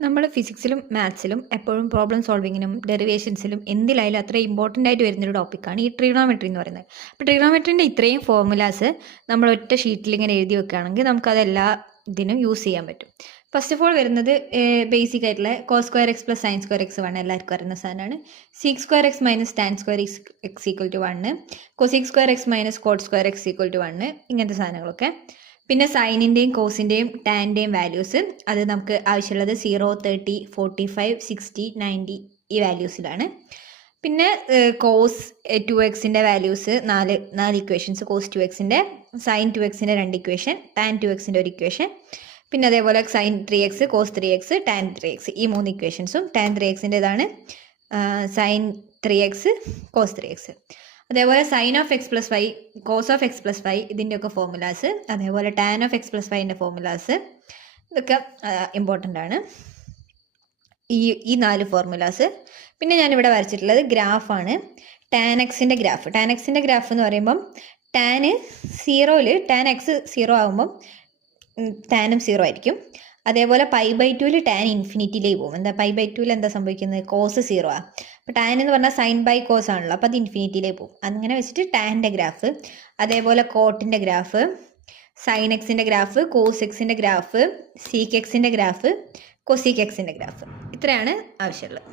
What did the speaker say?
നമ്മൾ ഫിസിക്സിലും മാത്സിലും എപ്പോഴും പ്രോബ്ലം സോൾവിങ്ങിനും ഡെറിവേഷൻസിലും എന്തിലായാലും അത്ര ഇമ്പോർട്ടൻ്റ് ആയിട്ട് വരുന്നൊരു ടോപ്പിക്കാണ് ഈ ട്രിഗണോമെട്രി എന്ന് പറയുന്നത്. അപ്പോൾ ട്രിഗണോമെട്രീൻ്റെ ഇത്രയും ഫോർമുലാസ് നമ്മൾ ഒറ്റ ഷീറ്റിൽ ഇങ്ങനെ എഴുതി വെക്കുകയാണെങ്കിൽ നമുക്കതെല്ലാ ഇതിനും യൂസ് ചെയ്യാൻ പറ്റും. ഫസ്റ്റ് ഓഫ് ഓൾ വരുന്നത് ബേസിക് ആയിട്ടുള്ള cos square x plus sine square x 1 എല്ലാവർക്കും അറിയുന്ന സാധനമാണ്. Sec square x minus tan square x equal to 1, cosec square x minus cot square x equal to 1, ഇങ്ങനത്തെ സാധനങ്ങളൊക്കെ. പിന്നെ സൈനിൻ്റെയും കോസിൻ്റെയും ടാൻ്റെയും വാല്യൂസ് അത് നമുക്ക് ആവശ്യമുള്ളത് 0, 30, 45, 60, 90 ഈ വാല്യൂസിലാണ്. പിന്നെ കോസ് 2x വാല്യൂസ് നാല് equations, cos 2x, sine 2x 2 equation, tan 2x 1 equation, പിന്നെ അതേപോലെ sign 3x, cos 3x, tan 3x ഈ 3 ഇക്വേഷൻസും. ടാൻ 3x ഇതാണ്, സൈൻ 3x, കോസ് 3x. അതേപോലെ sine of X plus Y, cos of X plus Y ഇതിൻ്റെയൊക്കെ formulas, അതേപോലെ tan of X plus വൈൻ്റെ formulas, ഇതൊക്കെ important ആണ് ഈ 4 ഫോർമുലാസ്. പിന്നെ ഞാനിവിടെ വരച്ചിട്ടുള്ളത് ഗ്രാഫാണ്, ടാൻ എക്സിൻ്റെ ഗ്രാഫ്. ടാൻ എക്സിൻ്റെ ഗ്രാഫ് എന്ന് പറയുമ്പം ടാന് 0ൽ ടാൻ എക്സ് 0 ആകുമ്പം ടാനും 0 ആയിരിക്കും. അതേപോലെ π/2 ടാൻ ഇൻഫിനിറ്റിയിലേക്ക് പോകും. എന്താ π/2 എന്താ സംഭവിക്കുന്നത്? കോസ് 0 ആണ്. അപ്പോൾ ടാൻ എന്ന് പറഞ്ഞാൽ സൈൻ ബൈ കോസ് ആണല്ലോ, അപ്പോൾ അത് ഇൻഫിനിറ്റിയിലേക്ക് പോകും. അങ്ങനെ വെച്ചിട്ട് ടാൻ്റെ ഗ്രാഫ്, അതേപോലെ കോട്ടിൻ്റെ ഗ്രാഫ്, സൈൻ എക്സിൻ്റെ ഗ്രാഫ്, കോസ് എക്സിൻ്റെ ഗ്രാഫ്, സീക്ക് എക്സിൻ്റെ ഗ്രാഫ്, കൊസീക്ക് എക്സിൻ്റെ ഗ്രാഫ്, ഇത്രയാണ് ആവശ്യമുള്ളത്.